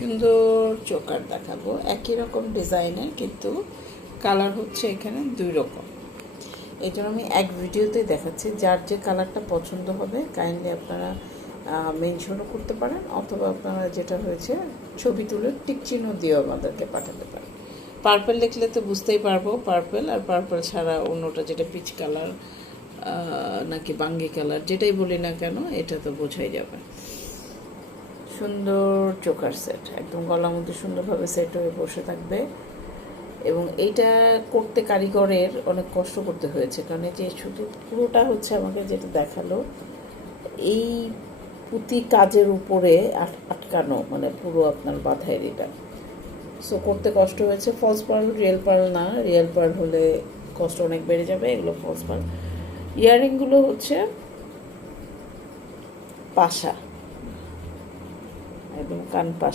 সুন্দর চোকার দেখাবো, একই রকম ডিজাইনের, কিন্তু কালার হচ্ছে এখানে 2 রকম। এই জন্য আমি এক ভিডিওতে দেখাচ্ছি। যার যে কালারটা পছন্দ হবে কাইন্ডলি আপনারা মেনশনও করতে পারেন, অথবা আপনারা যেটা হয়েছে ছবি তুলে টিক চিহ্ন দিয়েও আমাদেরকে পাঠাতে পারেন। পার্পল লিখলে তো বুঝতেই পারবো পার্পল, আর পার্পল ছাড়া অন্যটা যেটা পিচ কালার নাকি বাঙ্গি কালার, যেটাই বলি না কেন এটা তো বোঝাই যাবে। সুন্দর চোকার সেট, একদম গলার মধ্যে সুন্দরভাবে সেট হয়ে বসে থাকবে। এবং এইটা করতে কারিগরের অনেক কষ্ট করতে হয়েছে, কারণ এই যে শুধু পুরোটা হচ্ছে আমাকে যেটা দেখালো এই পুঁতি কাজের উপরে আটকানো, মানে পুরো আপনার বাঁধাইয়ের এটা। সো করতে কষ্ট হয়েছে। ফলস পার্ল, রিয়েল পার্ল না, রিয়েল পার্ল হলে কষ্ট অনেক বেড়ে যাবে, এগুলো ফলস পার্ল। ইয়াররিংগুলো হচ্ছে পাশা, একদম কান পাশা।